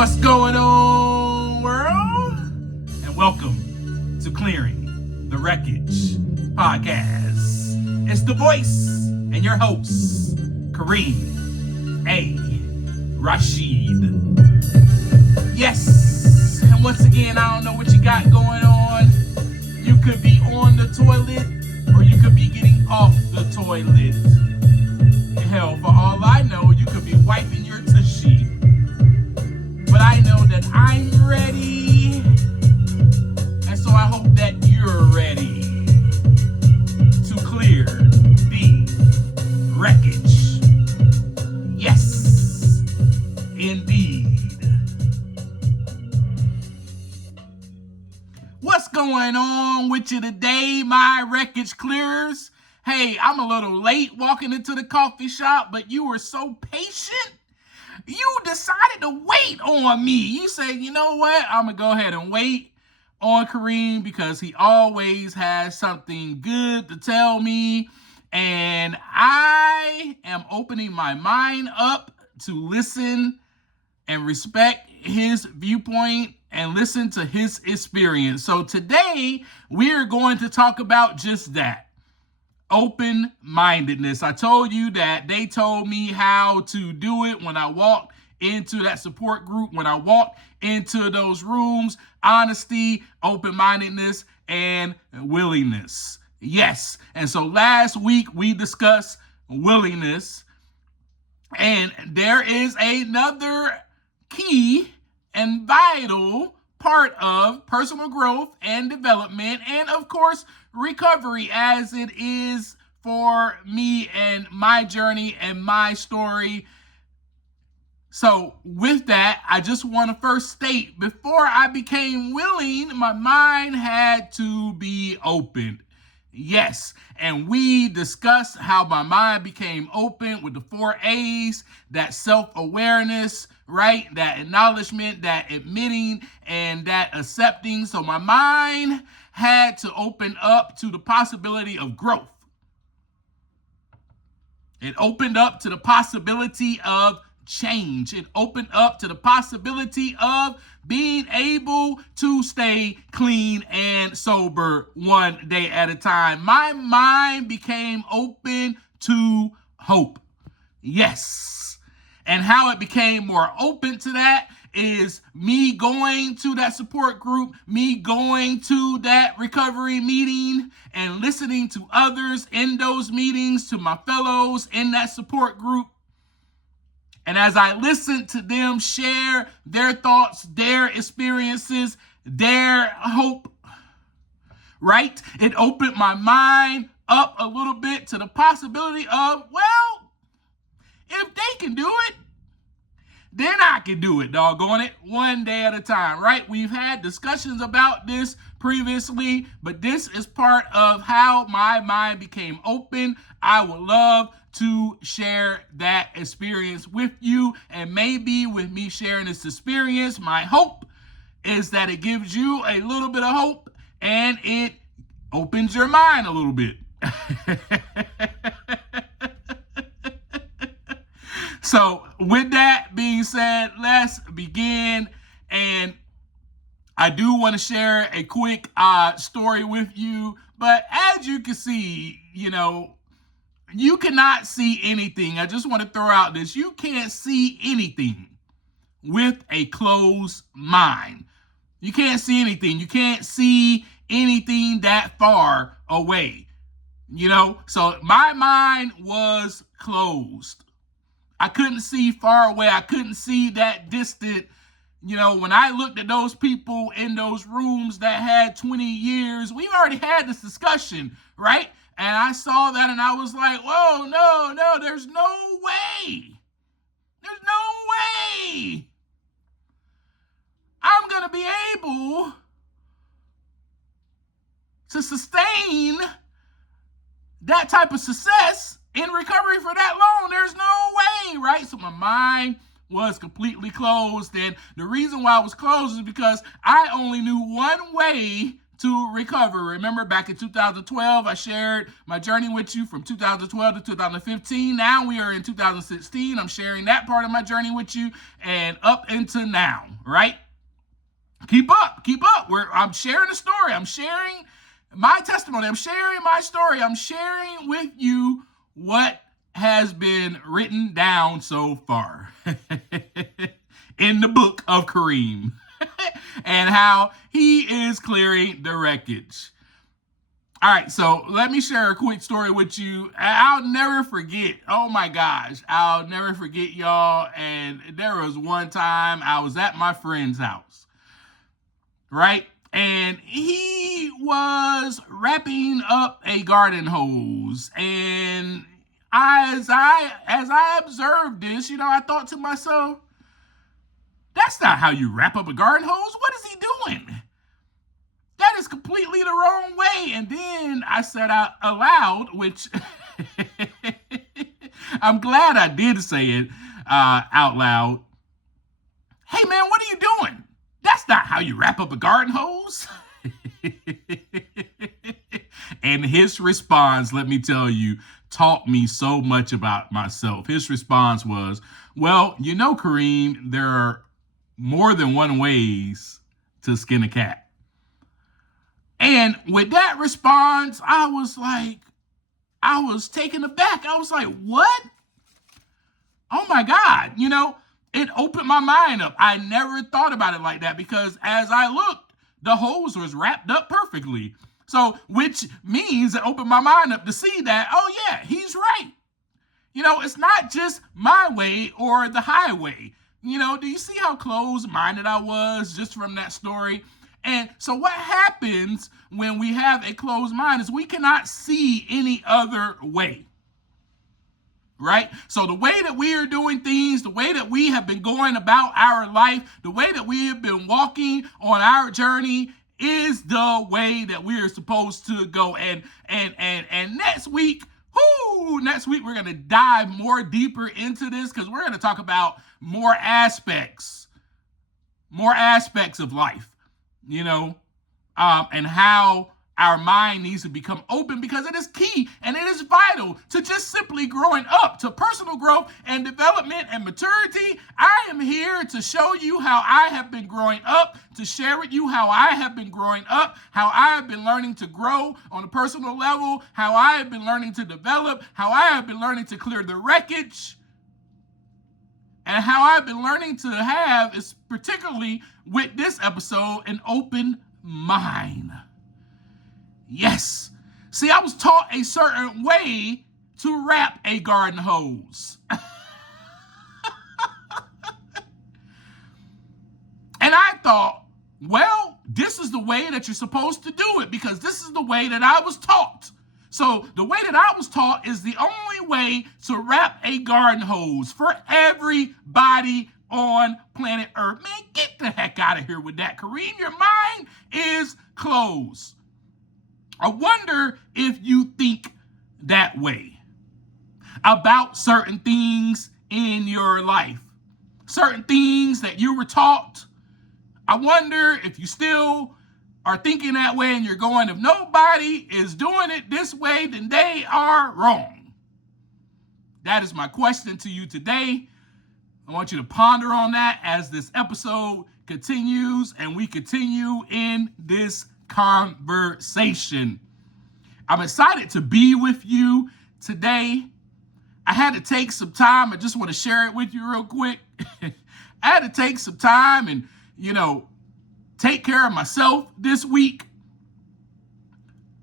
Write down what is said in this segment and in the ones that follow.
What's going on, world? And welcome to Clearing the Wreckage podcast. It's the voice and your host, Kareem A. Rashid. Yes, and once again, I don't know what you got going on. You could be on the toilet or you could be getting off the toilet. Hell, for all I know, you could be wiping your tushy. But I know that I'm ready, and so I hope that you're ready to clear the wreckage. Yes, indeed. What's going on with you today, my Wreckage Clearers? Hey, I'm a little late walking into the coffee shop, but you were so patient. You decided to wait on me. You said, you know what? I'm going to go ahead and wait on Kareem because he always has something good to tell me. And I am opening my mind up to listen and respect his viewpoint and listen to his experience. So today, we're going to talk about just that. Open-mindedness. I told you that they told me how to do it when I walked into that support group, when I walked into those rooms. Honesty, open-mindedness, and willingness. Yes. And so last week we discussed willingness, and there is another key and vital part of personal growth and development, and of course recovery, as it is for me and my journey and my story. So with that, I just want to first state, before I became willing, my mind had to be opened. Yes, and we discussed how my mind became open with the 4 A's, that self-awareness, right? That acknowledgement, that admitting, and that accepting. So my mind had to open up to the possibility of growth. It opened up to the possibility of change. It opened up to the possibility of being able to stay clean and sober one day at a time. My mind became open to hope. Yes. And how it became more open to that is me going to that support group, me going to that recovery meeting and listening to others in those meetings, to my fellows in that support group. And as I listened to them share their thoughts, their experiences, their hope, right? It opened my mind up a little bit to the possibility of, well, if they can do it, then I can do it, doggone it, one day at a time, right? We've had discussions about this previously, but this is part of how my mind became open. I would love to share that experience with you, and maybe with me sharing this experience, my hope is that it gives you a little bit of hope and it opens your mind a little bit. So with that being said, let's begin. And I do want to share a quick story with you. But as you can see, you cannot see anything. I just want to throw out this. You can't see anything with a closed mind. You can't see anything. You can't see anything that far away. So my mind was closed. I couldn't see far away. I couldn't see that distant. When I looked at those people in those rooms that had 20 years, we've already had this discussion, right? And I saw that and I was like, whoa, no, there's no way. There's no way I'm going to be able to sustain that type of success in recovery for that long. There's no way, right? So my mind was completely closed. And the reason why I was closed is because I only knew one way to recover. Remember back in 2012, I shared my journey with you from 2012 to 2015. Now we are in 2016. I'm sharing that part of my journey with you and up into now, right? Keep up. I'm sharing a story. I'm sharing my testimony. I'm sharing my story. I'm sharing with you what has been written down so far in the book of Kareem and how he is clearing the wreckage. All right, so let me share a quick story with you. I'll never forget. Oh my gosh, I'll never forget, y'all. And there was one time I was at my friend's house, right? And he was wrapping up a garden hose, and as I observed this, I thought to myself, that's not how you wrap up a garden hose. What is he doing? That is completely the wrong way. And then I said out aloud, which I'm glad I did say it out loud. Hey man, what are you doing? That's not how you wrap up a garden hose. And his response, let me tell you, taught me so much about myself. His response was, well, Kareem, there are more than one ways to skin a cat. And with that response, I was taken aback. I was like, what? Oh my God. It opened my mind up. I never thought about it like that because as I looked, the hose was wrapped up perfectly. So, which means it opened my mind up to see that, oh yeah, he's right. It's not just my way or the highway. Do you see how closed-minded I was just from that story? And so what happens when we have a closed mind is we cannot see any other way. Right? So the way that we are doing things, the way that we have been going about our life, the way that we have been walking on our journey is the way that we are supposed to go. And next week we're going to dive more deeper into this because we're going to talk about more aspects of life, and how our mind needs to become open because it is key and it is vital to just simply growing up, to personal growth and development and maturity. I am here to show you how I have been growing up, to share with you how I have been growing up, how I have been learning to grow on a personal level, how I have been learning to develop, how I have been learning to clear the wreckage, and how I've been learning to have, is particularly with this episode, an open mind. Yes. See, I was taught a certain way to wrap a garden hose. And I thought, well, this is the way that you're supposed to do it because this is the way that I was taught. So the way that I was taught is the only way to wrap a garden hose for everybody on planet Earth. Man, get the heck out of here with that, Kareem. Your mind is closed. I wonder if you think that way about certain things in your life, certain things that you were taught. I wonder if you still are thinking that way and you're going, if nobody is doing it this way, then they are wrong. That is my question to you today. I want you to ponder on that as this episode continues and we continue in this conversation. I'm excited to be with you today. I had to take some time. I just want to share it with you real quick. I had to take some time and, take care of myself this week.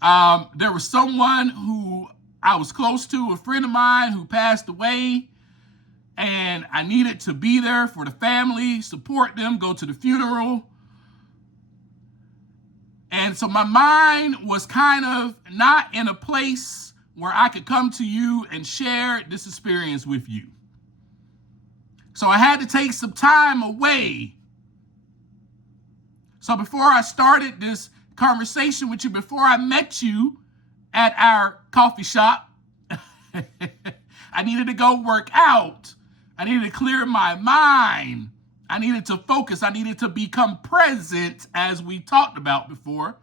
There was someone who I was close to, a friend of mine who passed away, and I needed to be there for the family, support them, go to the funeral. And so my mind was kind of not in a place where I could come to you and share this experience with you. So I had to take some time away. So before I started this conversation with you, before I met you at our coffee shop, I needed to go work out. I needed to clear my mind. I needed to focus. I needed to become present, as we talked about before.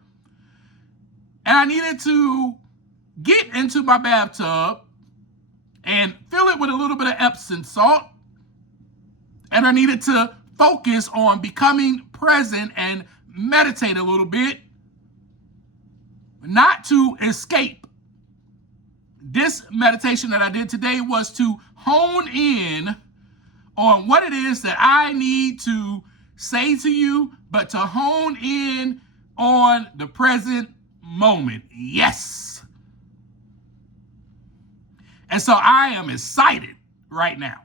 And I needed to get into my bathtub and fill it with a little bit of Epsom salt. And I needed to focus on becoming present and meditate a little bit, not to escape. This meditation that I did today was to hone in on what it is that I need to say to you, but to hone in on the present moment. Yes. And so I am excited right now.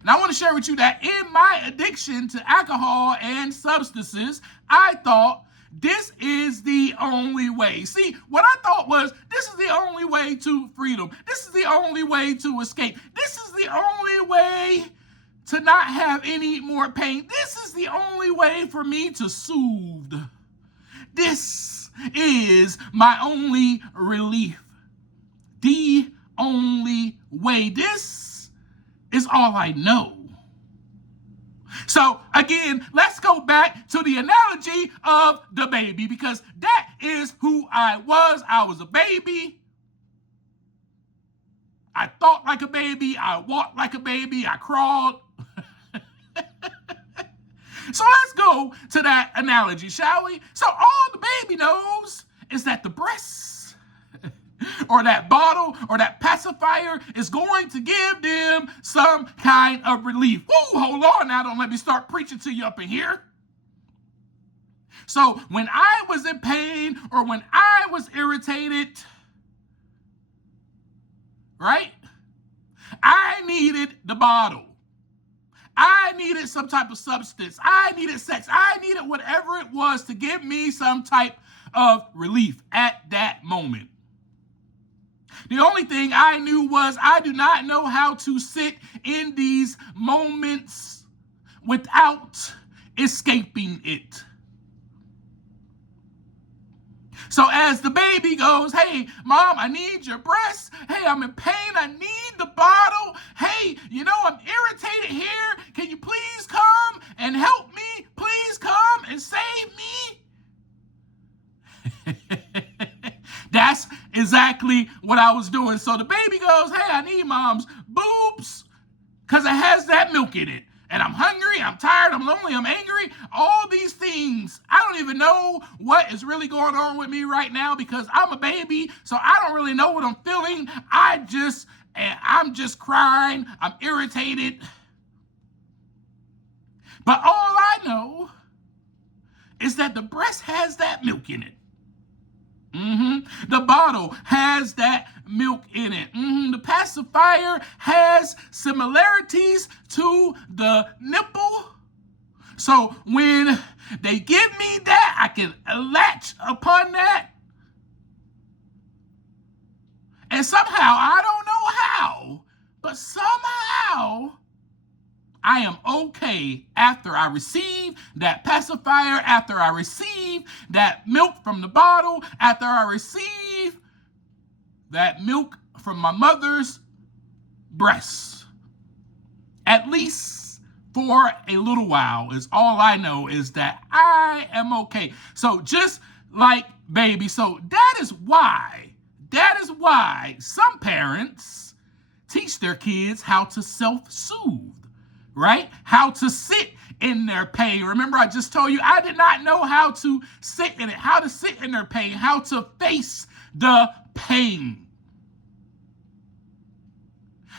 And I want to share with you that in my addiction to alcohol and substances, I thought this is the only way. See, what I thought was this is the only way to freedom. This is the only way to escape. This is the only way to not have any more pain. This is the only way for me to soothe. This is my only relief. The only way. This is all I know. So again, let's go back to the analogy of the baby, because that is who I was. I was a baby. I thought like a baby. I walked like a baby. I crawled. So let's go to that analogy, shall we? So all the baby knows is that the breasts or that bottle or that pacifier is going to give them some kind of relief. Woo, hold on now, don't let me start preaching to you up in here. So when I was in pain or when I was irritated, right, I needed the bottle. I needed some type of substance. I needed sex. I needed whatever it was to give me some type of relief at that moment. The only thing I knew was I do not know how to sit in these moments without escaping it. So as the baby goes, hey, mom, I need your breasts. Hey, I'm in pain. I need the bottle. Hey, you know, I'm irritated here. Can you please come and help me? Please come and save me. That's exactly what I was doing. So the baby goes, hey, I need mom's boobs because it has that milk in it. And I'm hungry, I'm tired, I'm lonely, I'm angry. All these things. I don't even know what is really going on with me right now because I'm a baby, so I don't really know what I'm feeling. I'm just crying. I'm irritated. But all I know is that the breast has that milk in it. The bottle has that milk in it. The pacifier has similarities to the nipple. So when they give me that, I can latch upon that. And somehow, I don't know how, but somehow I am okay after I receive that pacifier, after I receive that milk from the bottle, after I receive that milk from my mother's breasts. At least for a little while is all I know is that I am okay. So just like baby, so that is why some parents teach their kids how to self-soothe. Right? How to sit in their pain. Remember, I just told you I did not know how to sit in it, how to sit in their pain, how to face the pain.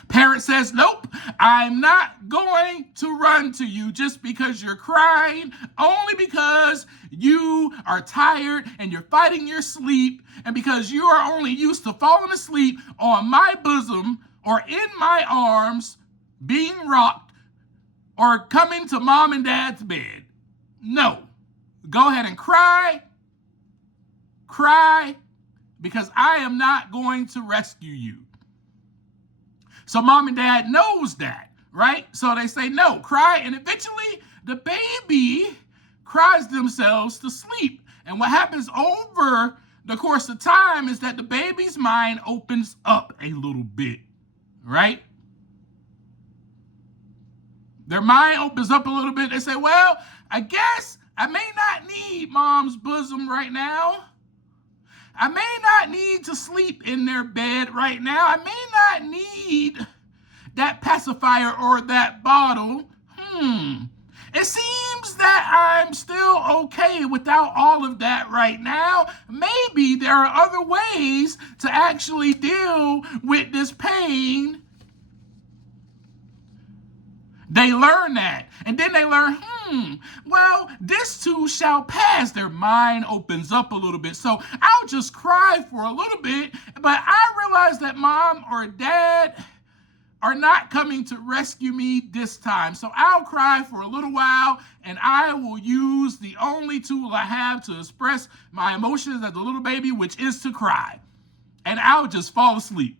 Parent says, nope, I'm not going to run to you just because you're crying, only because you are tired and you're fighting your sleep, and because you are only used to falling asleep on my bosom or in my arms, being rocked, or coming to mom and dad's bed. No. Go ahead and cry, because I am not going to rescue you. So mom and dad knows that, right? So they say, no, cry, and eventually the baby cries themselves to sleep. And what happens over the course of time is that the baby's mind opens up a little bit, right? Their mind opens up a little bit. They say, well, I guess I may not need mom's bosom right now. I may not need to sleep in their bed right now. I may not need that pacifier or that bottle. It seems that I'm still okay without all of that right now. Maybe there are other ways to actually deal with this pain. They learn that. And then they learn, well, this too shall pass. Their mind opens up a little bit. So I'll just cry for a little bit. But I realize that mom or dad are not coming to rescue me this time. So I'll cry for a little while, and I will use the only tool I have to express my emotions as a little baby, which is to cry. And I'll just fall asleep.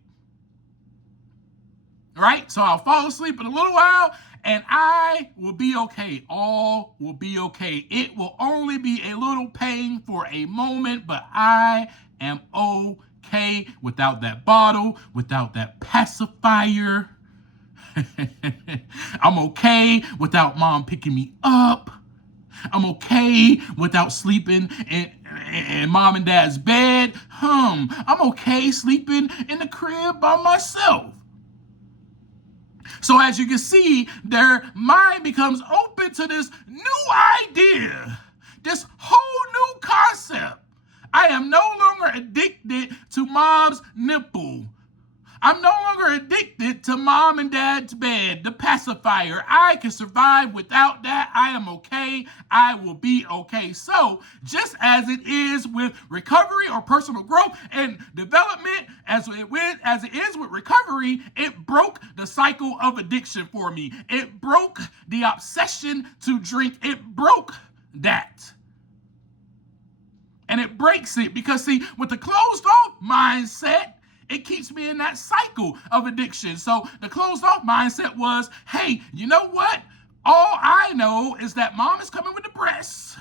Right? So I'll fall asleep in a little while, and I will be okay. All will be okay. It will only be a little pain for a moment, but I am okay without that bottle, without that pacifier. I'm okay without mom picking me up. I'm okay without sleeping in mom and dad's bed. I'm okay sleeping in the crib by myself. So as you can see, their mind becomes open to this new idea, this whole new concept. I am no longer addicted to mom's nipple. I'm no longer addicted to mom and dad's bed, the pacifier. I can survive without that. I am okay. I will be okay. So just as it is with recovery or personal growth and development, as it is with recovery, it broke the cycle of addiction for me. It broke the obsession to drink. It broke that. And it breaks it because, see, with the closed off mindset, it keeps me in that cycle of addiction. So the closed off mindset was, hey, you know what? All I know is that mom is coming with the breasts,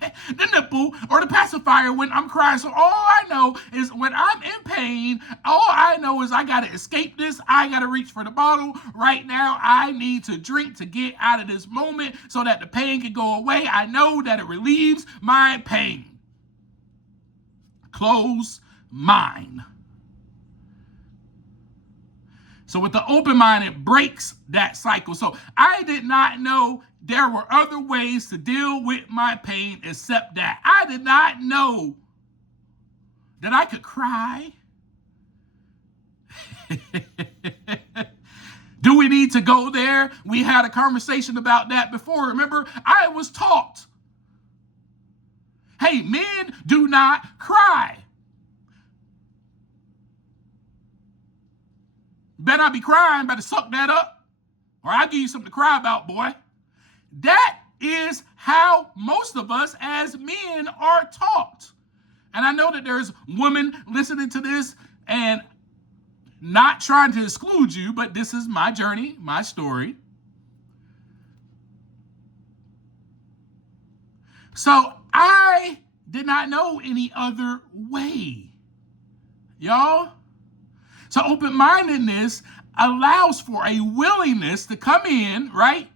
the nipple, or the pacifier when I'm crying. So all I know is when I'm in pain, all I know is I got to escape this. I got to reach for the bottle. Right now, I need to drink to get out of this moment so that the pain can go away. I know that it relieves my pain. Close mind. So with the open mind, it breaks that cycle. So I did not know there were other ways to deal with my pain except that. I did not know that I could cry. Do we need to go there? We had a conversation about that before. Remember, I was taught, hey, men do not cry. Better not be crying, better suck that up, or I'll give you something to cry about, boy. That is how most of us as men are taught. And I know that there's women listening to this and not trying to exclude you, but this is my journey, my story. So I did not know any other way, y'all. So open-mindedness allows for a willingness to come in, right?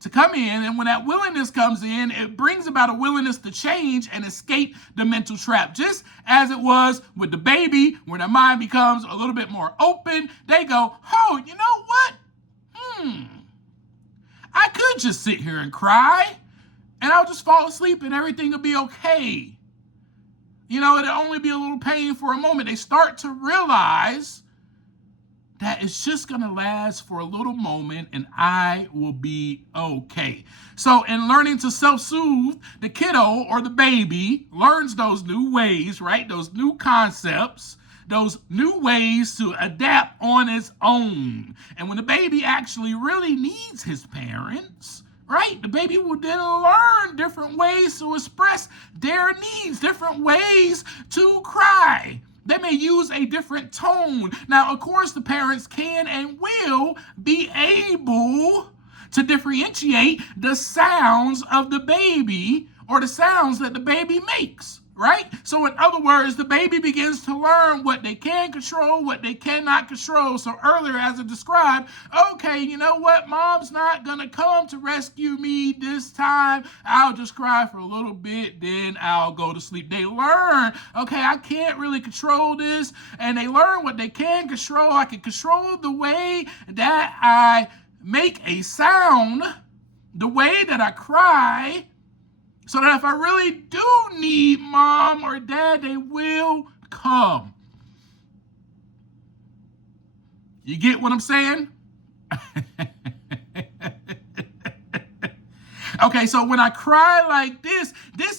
To come in, and when that willingness comes in, it brings about a willingness to change and escape the mental trap. Just as it was with the baby, when their mind becomes a little bit more open, they go, oh, you know what? I could just sit here and cry, and I'll just fall asleep and everything will be okay. You know, it'll only be a little pain for a moment. They start to realize that it's just going to last for a little moment and I will be okay. So in learning to self-soothe, the kiddo or the baby learns those new ways, right? Those new concepts, those new ways to adapt on its own. And when the baby actually really needs his parents, right? The baby will then learn different ways to express their needs, different ways to cry. They may use a different tone. Now, of course, the parents can and will be able to differentiate the sounds of the baby or the sounds that the baby makes, right? So in other words, the baby begins to learn what they can control, what they cannot control. So earlier, as I described, okay, you know what? Mom's not going to come to rescue me this time. I'll just cry for a little bit, then I'll go to sleep. They learn, okay, I can't really control this. And they learn what they can control. I can control the way that I make a sound, the way that I cry, so that if I really do need mom or dad, they will come. You get what I'm saying? Okay, so when I cry like this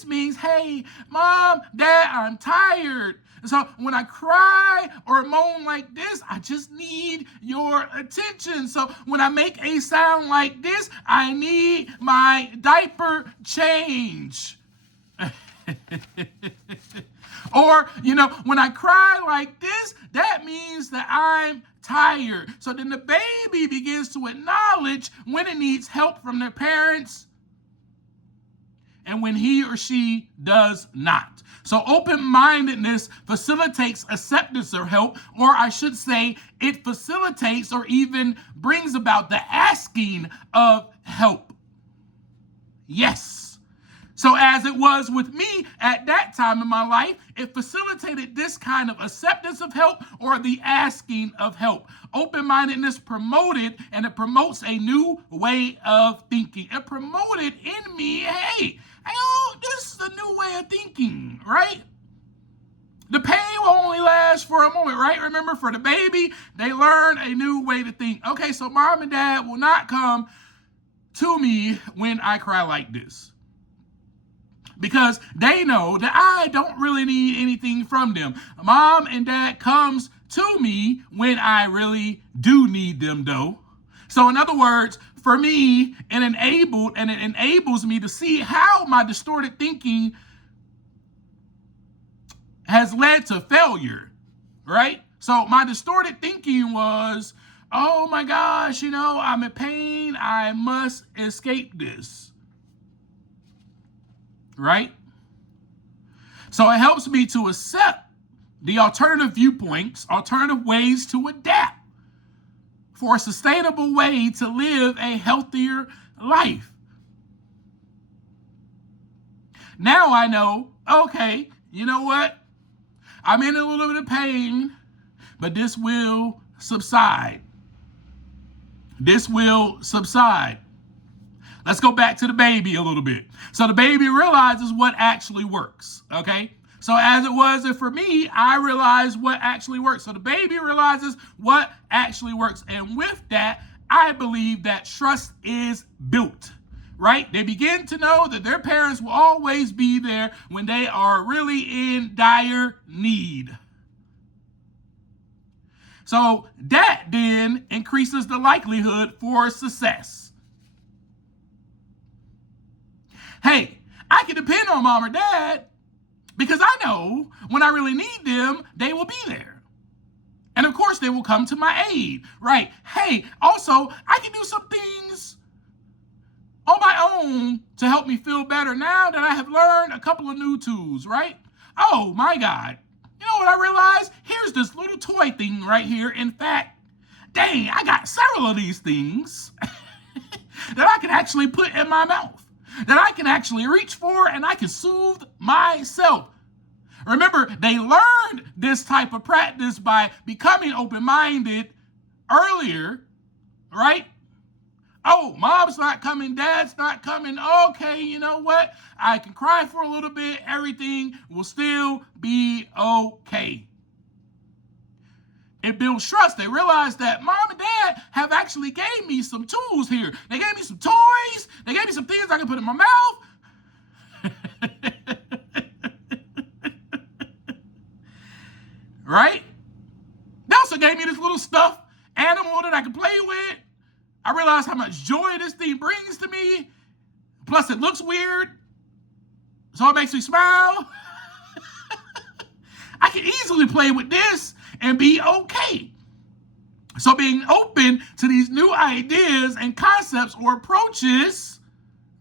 means, hey, mom, dad, I'm tired. So when I cry or moan like this, I just need your attention. So when I make a sound like this, I need my diaper change. Or, when I cry like this, that means that I'm tired. So then the baby begins to acknowledge when it needs help from their parents and when he or she does not. So open-mindedness facilitates acceptance of help, or I should say it facilitates or even brings about the asking of help. Yes. So as it was with me at that time in my life, it facilitated this kind of acceptance of help or the asking of help. Open-mindedness promoted, and it promotes a new way of thinking. It promoted in me, hey, this is a new way of thinking, right? The pain will only last for a moment, right? Remember, for the baby, they learn a new way to think. Okay, so mom and dad will not come to me when I cry like this, because they know that I don't really need anything from them. Mom and dad comes to me when I really do need them, though. So in other words, for me, it enables me to see how my distorted thinking has led to failure, right? So my distorted thinking was, oh my gosh, I'm in pain. I must escape this, right? So it helps me to accept the alternative viewpoints, alternative ways to adapt for a sustainable way to live a healthier life. Now I know, okay, you know what? I'm in a little bit of pain, but this will subside. This will subside. Let's go back to the baby a little bit. So the baby realizes what actually works, okay? So as it was for me, I realized what actually works. So the baby realizes what actually works. And with that, I believe that trust is built, right? They begin to know that their parents will always be there when they are really in dire need. So that then increases the likelihood for success. Hey, I can depend on mom or dad because I know when I really need them, they will be there. And of course, they will come to my aid, right? Hey, also, I can do some things on my own to help me feel better now that I have learned a couple of new tools, right? Oh my God. You know what I realized? Here's this little toy thing right here. In fact, dang, I got several of these things that I can actually put in my mouth, that I can actually reach for, and I can soothe myself. Remember, they learned this type of practice by becoming open-minded earlier, right? Oh, mom's not coming, dad's not coming. Okay, you know what? I can cry for a little bit. Everything will still be okay. It builds trust. They realize that mom and dad have actually gave me some tools here. They gave me some toys. They gave me some things I can put in my mouth. Right? They also gave me this little stuffed animal that I can play with. I realized how much joy this thing brings to me. Plus, it looks weird, so it makes me smile. I can easily play with this and be okay. So being open to these new ideas and concepts or approaches,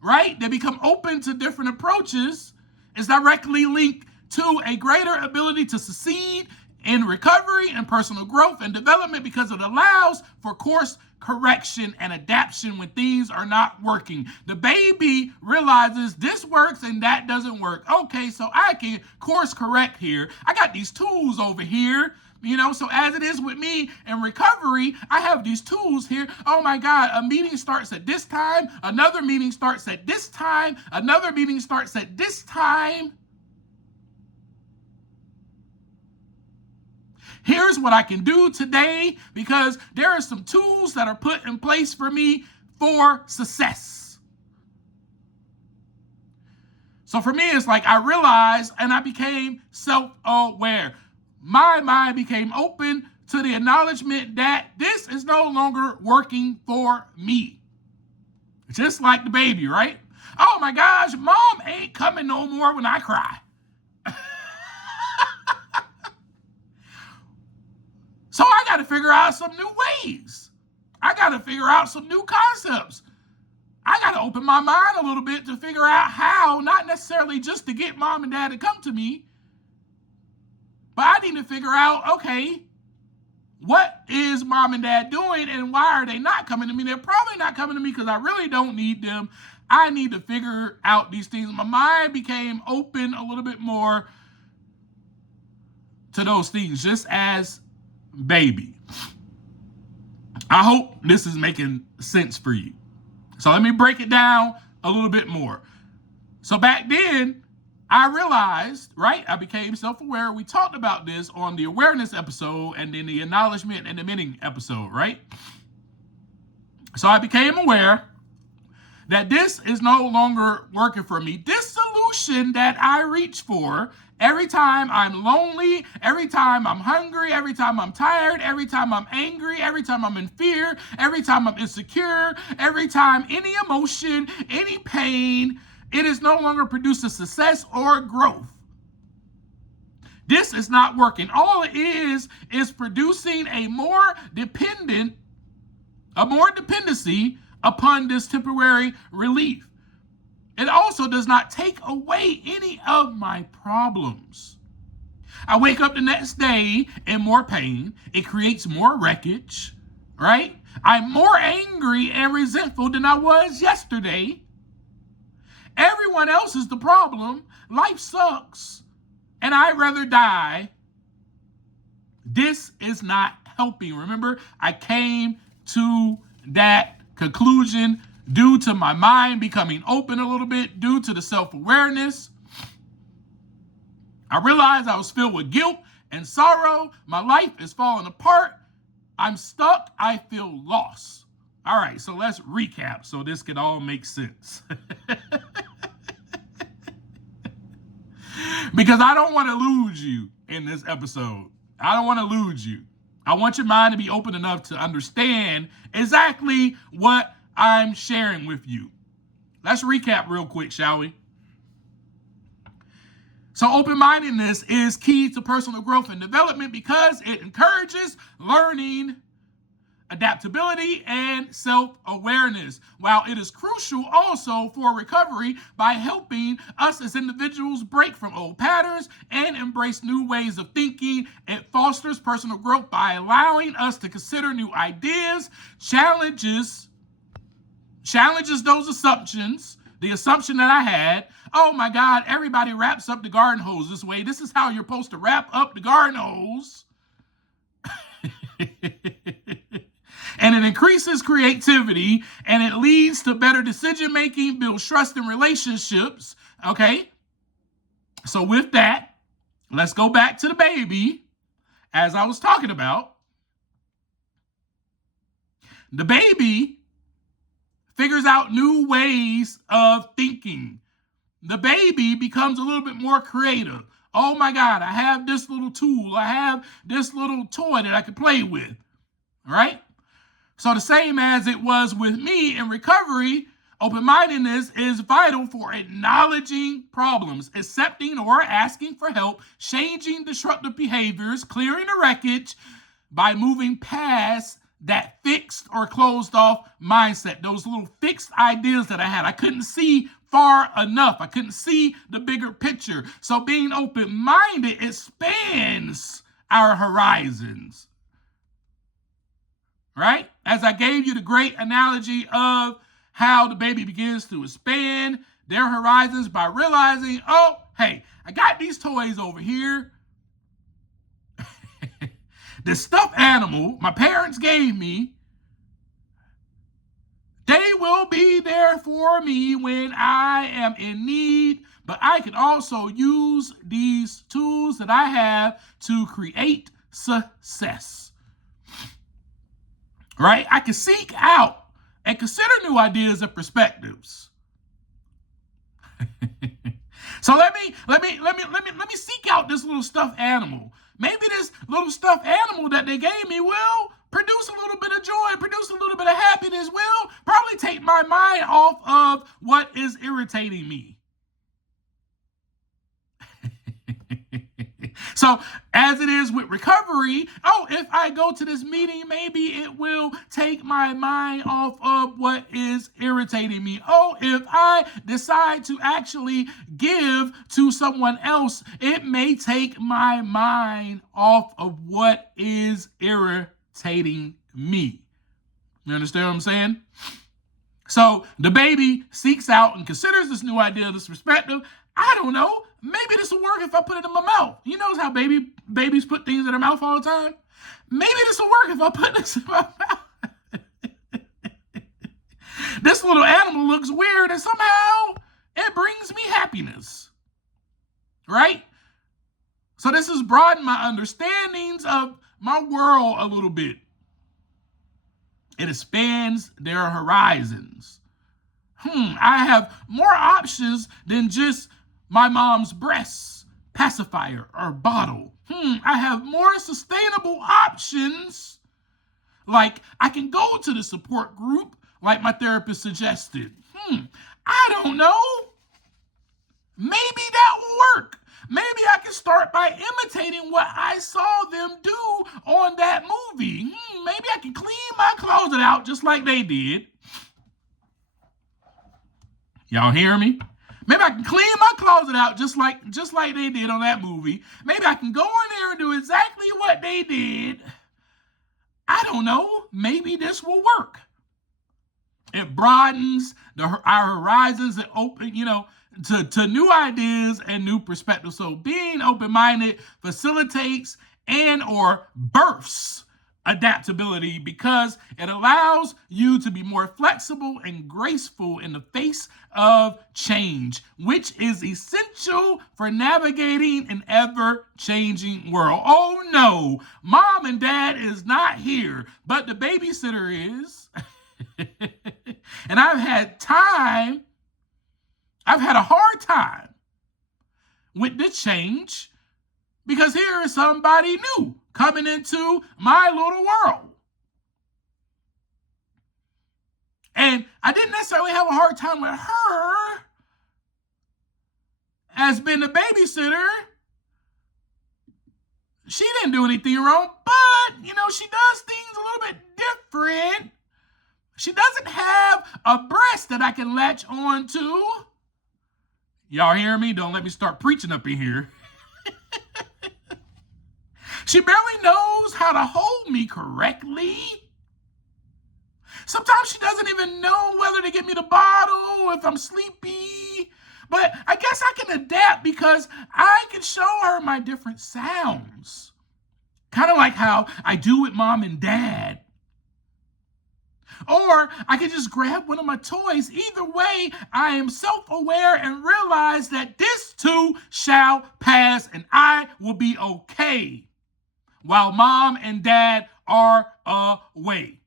right? They become open to different approaches is directly linked to a greater ability to succeed in recovery and personal growth and development because it allows for course correction and adaptation when things are not working. The baby realizes this works and that doesn't work. Okay, so I can course correct here. I got these tools over here. So as it is with me in recovery, I have these tools here. Oh my God, a meeting starts at this time. Another meeting starts at this time. Another meeting starts at this time. Here's what I can do today because there are some tools that are put in place for me for success. So for me, it's like I realized and I became self-aware. My mind became open to the acknowledgement that this is no longer working for me. Just like the baby, right? Oh my gosh, mom ain't coming no more when I cry. So I got to figure out some new ways. I got to figure out some new concepts. I got to open my mind a little bit to figure out how, not necessarily just to get mom and dad to come to me, but I need to figure out, okay, what is mom and dad doing and why are they not coming to me? They're probably not coming to me because I really don't need them. I need to figure out these things. My mind became open a little bit more to those things, just as baby. I hope this is making sense for you. So let me break it down a little bit more. So back then, I realized, right? I became self-aware. We talked about this on the awareness episode and then the acknowledgement and admitting episode, right? So I became aware that this is no longer working for me. This solution that I reach for every time I'm lonely, every time I'm hungry, every time I'm tired, every time I'm angry, every time I'm in fear, every time I'm insecure, every time any emotion, any pain, it is no longer producing success or growth. This is not working. All it is producing a more dependency upon this temporary relief. It also does not take away any of my problems. I wake up the next day in more pain. It creates more wreckage, right? I'm more angry and resentful than I was yesterday. Everyone else is the problem. Life sucks, and I'd rather die. This is not helping. Remember, I came to that conclusion due to my mind becoming open a little bit, due to the self-awareness. I realized I was filled with guilt and sorrow. My life is falling apart. I'm stuck. I feel lost. All right, so let's recap so this can all make sense. Because I don't want to lose you in this episode. I don't want to lose you. I want your mind to be open enough to understand exactly what I'm sharing with you. Let's recap real quick, shall we? So open-mindedness is key to personal growth and development because it encourages learning, adaptability, and self-awareness. While it is crucial also for recovery by helping us as individuals break from old patterns and embrace new ways of thinking, it fosters personal growth by allowing us to consider new ideas, challenges those assumptions, the assumption that I had, oh my God, everybody wraps up the garden hose this way. This is how you're supposed to wrap up the garden hose. And it increases creativity and it leads to better decision making, builds trust in relationships. Okay. So with that, let's go back to the baby as I was talking about. The baby figures out new ways of thinking. The baby becomes a little bit more creative. Oh my God, I have this little tool. I have this little toy that I can play with. All right? So the same as it was with me in recovery, open-mindedness is vital for acknowledging problems, accepting or asking for help, changing disruptive behaviors, clearing the wreckage by moving past that fixed or closed off mindset, those little fixed ideas that I had. I couldn't see far enough. I couldn't see the bigger picture. So being open-minded expands our horizons, right? As I gave you the great analogy of how the baby begins to expand their horizons by realizing, oh, hey, I got these toys over here. The stuffed animal my parents gave me, they will be there for me when I am in need, but I can also use these tools that I have to create success. Right? I can seek out and consider new ideas and perspectives. So let me seek out this little stuffed animal. Maybe this little stuffed animal that they gave me will produce a little bit of joy, produce a little bit of happiness, will probably take my mind off of what is irritating me. So as it is with recovery, if I go to this meeting, maybe it will take my mind off of what is irritating me. If I decide to actually give to someone else, it may take my mind off of what is irritating me. You understand what I'm saying? So the baby seeks out and considers this new idea, this perspective. I don't know. Maybe this will work if I put it in my mouth. You know how babies put things in their mouth all the time? Maybe this will work if I put this in my mouth. This little animal looks weird and somehow it brings me happiness. Right? So this has broadened my understandings of my world a little bit. It expands their horizons. I have more options than just my mom's breasts, pacifier, or bottle. I have more sustainable options. Like I can go to the support group like my therapist suggested. I don't know. Maybe that will work. Maybe I can start by imitating what I saw them do on that movie. Maybe I can clean my closet out just like they did. Y'all hear me? Maybe I can clean my closet out just like they did on that movie. Maybe I can go in there and do exactly what they did. I don't know. Maybe this will work. It broadens our horizons and open, to new ideas and new perspectives. So being open-minded facilitates and or births adaptability because it allows you to be more flexible and graceful in the face of change, which is essential for navigating an ever-changing world. Oh no, mom and dad is not here, but the babysitter is. And I've had a hard time with the change because here is somebody new coming into my little world. And I didn't necessarily have a hard time with her as being the babysitter. She didn't do anything wrong, but, she does things a little bit different. She doesn't have a breast that I can latch on to. Y'all hear me? Don't let me start preaching up in here. She barely knows how to hold me correctly. Sometimes she doesn't even know whether to give me the bottle if I'm sleepy. But I guess I can adapt because I can show her my different sounds. Kind of like how I do with mom and dad. Or I can just grab one of my toys. Either way, I am self-aware and realize that this too shall pass and I will be okay while mom and dad are away.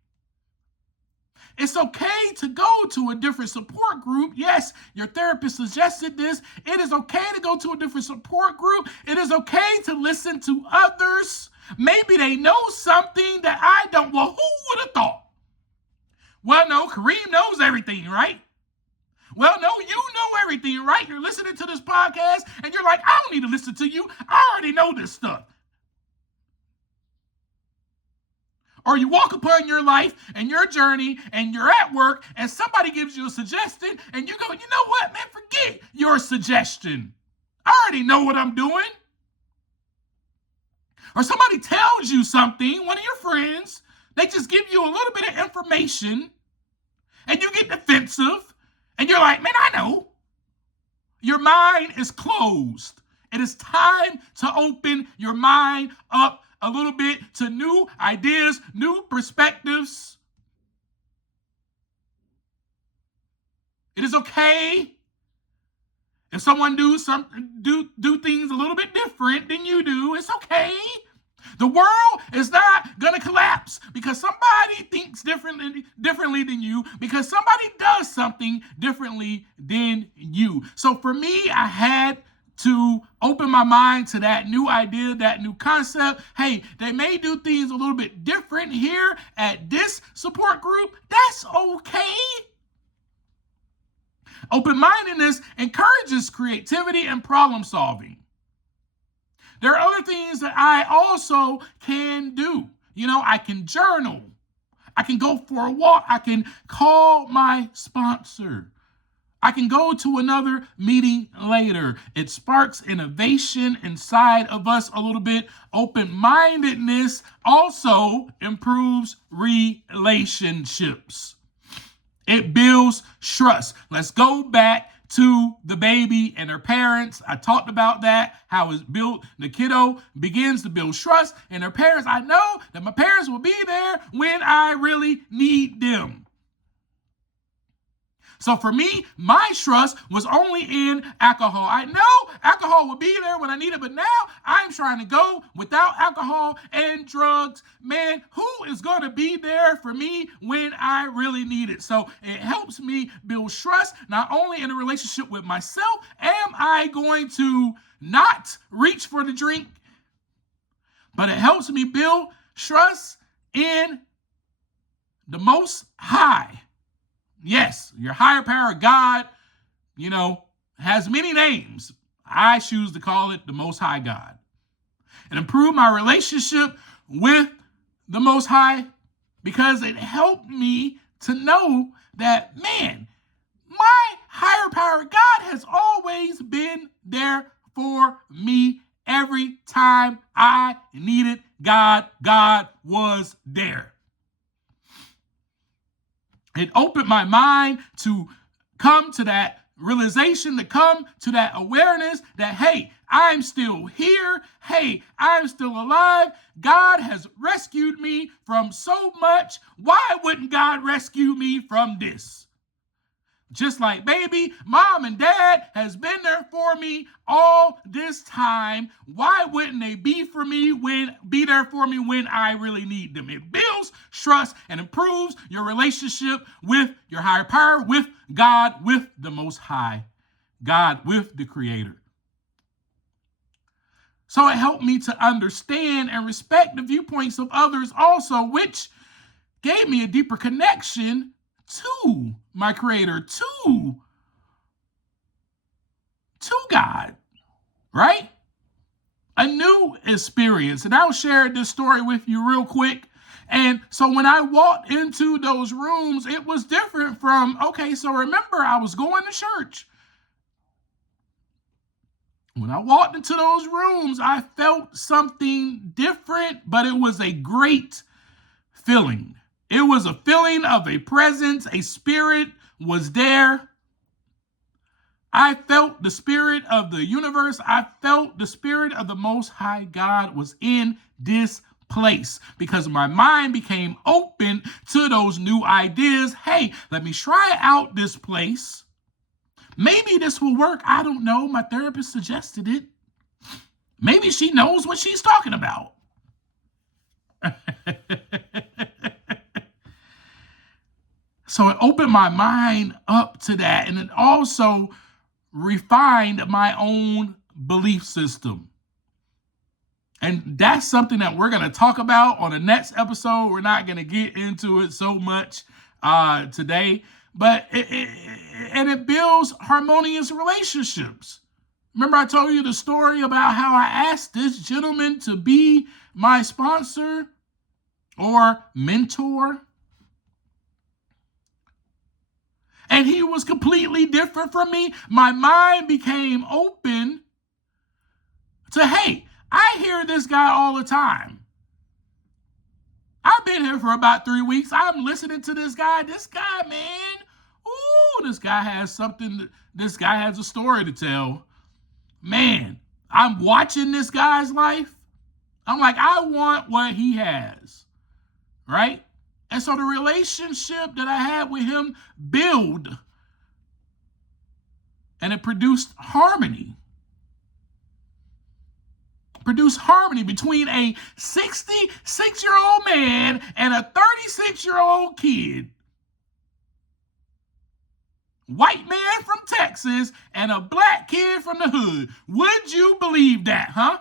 It's okay to go to a different support group. Yes, your therapist suggested this. It is okay to go to a different support group. It is okay to listen to others. Maybe they know something that I don't. Well, who would have thought? Well, no, Kareem knows everything, right? Well, no, you know everything, right? You're listening to this podcast and you're like, I don't need to listen to you. I already know this stuff. Or you walk upon your life and your journey and you're at work and somebody gives you a suggestion and you go, you know what, man, forget your suggestion. I already know what I'm doing. Or somebody tells you something, one of your friends, they just give you a little bit of information and you get defensive and you're like, man, I know. Your mind is closed. It is time to open your mind up a little bit to new ideas, new perspectives. It is okay if someone do things a little bit different than you do. It's okay. The world is not going to collapse because somebody thinks differently than you, because somebody does something differently than you. So for me, I had to open my mind to that new idea, that new concept. Hey, they may do things a little bit different here at this support group. That's okay. Open-mindedness encourages creativity and problem solving. There are other things that I also can do. I can journal. I can go for a walk. I can call my sponsor. I can go to another meeting later. It sparks innovation inside of us a little bit. Open-mindedness also improves relationships. It builds trust. Let's go back to the baby and her parents. I talked about that, how it's built. The kiddo begins to build trust in her parents. I know that my parents will be there when I really need them. So for me, my trust was only in alcohol. I know alcohol will be there when I need it, but now I'm trying to go without alcohol and drugs. Man, who is going to be there for me when I really need it? So it helps me build trust, not only in a relationship with myself. Am I going to not reach for the drink? But it helps me build trust in the Most High. Yes, your higher power, God, has many names. I choose to call it the Most High God. And improve my relationship with the Most High because it helped me to know that, man, my higher power, God, has always been there for me every time I needed God. God was there. It opened my mind to come to that realization, to come to that awareness that, hey, I'm still here. Hey, I'm still alive. God has rescued me from so much. Why wouldn't God rescue me from this? Just like baby, mom and dad has been there for me all this time. Why wouldn't they be there for me when I really need them? It builds trust and improves your relationship with your higher power, with God, with the Most High, God, with the Creator. So it helped me to understand and respect the viewpoints of others also, which gave me a deeper connection to my Creator, to God, right? A new experience. And I'll share this story with you real quick. And so when I walked into those rooms, it was different from, so remember, I was going to church. When I walked into those rooms, I felt something different, but it was a great feeling. It was a feeling of a presence, a spirit was there. I felt the spirit of the universe. I felt the spirit of the Most High God was in this place because my mind became open to those new ideas. Hey, let me try out this place. Maybe this will work. I don't know. My therapist suggested it. Maybe she knows what she's talking about. So it opened my mind up to that, and it also refined my own belief system. And that's something that we're going to talk about on the next episode. We're not going to get into it so much today, but it builds harmonious relationships. Remember I told you the story about how I asked this gentleman to be my sponsor? or mentor. And he was completely different from me. My mind became open to, hey, I hear this guy all the time. I've been here for about 3 weeks. I'm listening to this guy. This guy, man, ooh, this guy has something. This guy has a story to tell. Man, I'm watching this guy's life. I'm like, I want what he has, right? And so the relationship that I had with him built, and it produced harmony. Produced harmony between a 66-year-old man and a 36-year-old kid. White man from Texas and a black kid from the hood. Would you believe that, huh?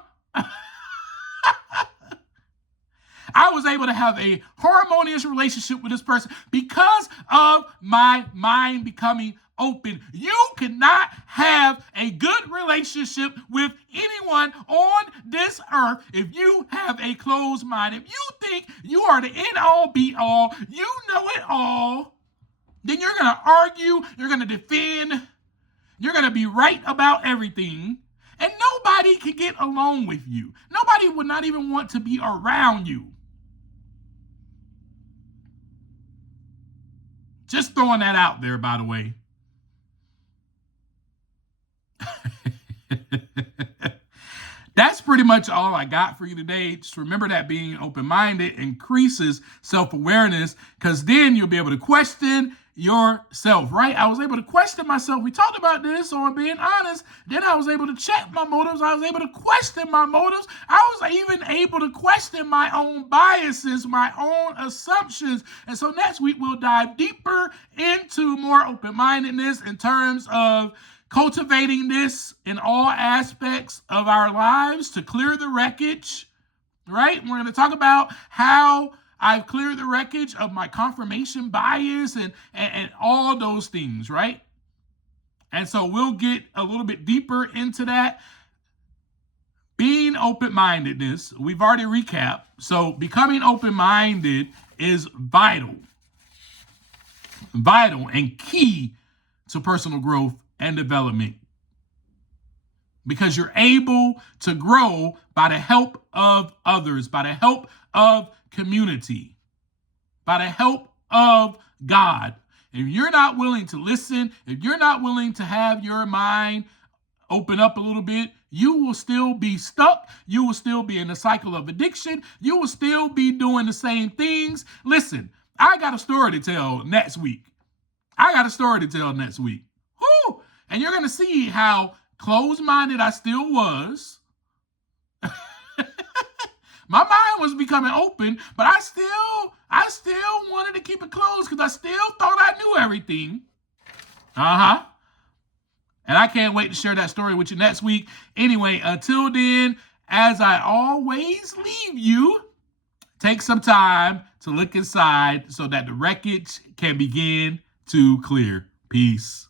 I was able to have a harmonious relationship with this person because of my mind becoming open. You cannot have a good relationship with anyone on this earth if you have a closed mind. If you think you are the end all be all, you know it all, then you're going to argue, you're going to defend, you're going to be right about everything, and nobody can get along with you. Nobody would not even want to be around you. Just throwing that out there, by the way. That's pretty much all I got for you today. Just remember that being open-minded increases self-awareness, because then you'll be able to question yourself, right? I was able to question myself. We talked about this on being honest. Then I was able to check my motives. I was able to question my motives. I was even able to question my own biases, my own assumptions. And so next week, we'll dive deeper into more open-mindedness in terms of cultivating this in all aspects of our lives to clear the wreckage, right? We're going to talk about how I've cleared the wreckage of my confirmation bias and all those things, right? And so we'll get a little bit deeper into that. Being open-mindedness, we've already recapped. So becoming open-minded is vital and key to personal growth and development, because you're able to grow by the help of others, by the help of community, by the help of God. If you're not willing to listen, if you're not willing to have your mind open up a little bit, you will still be stuck. You will still be in the cycle of addiction. You will still be doing the same things. Listen, I got a story to tell next week. Whew! And you're going to see how closed-minded I still was. My mind was becoming open, but I still wanted to keep it closed because I still thought I knew everything. And I can't wait to share that story with you next week. Anyway, until then, as I always leave you, take some time to look inside so that the wreckage can begin to clear. Peace.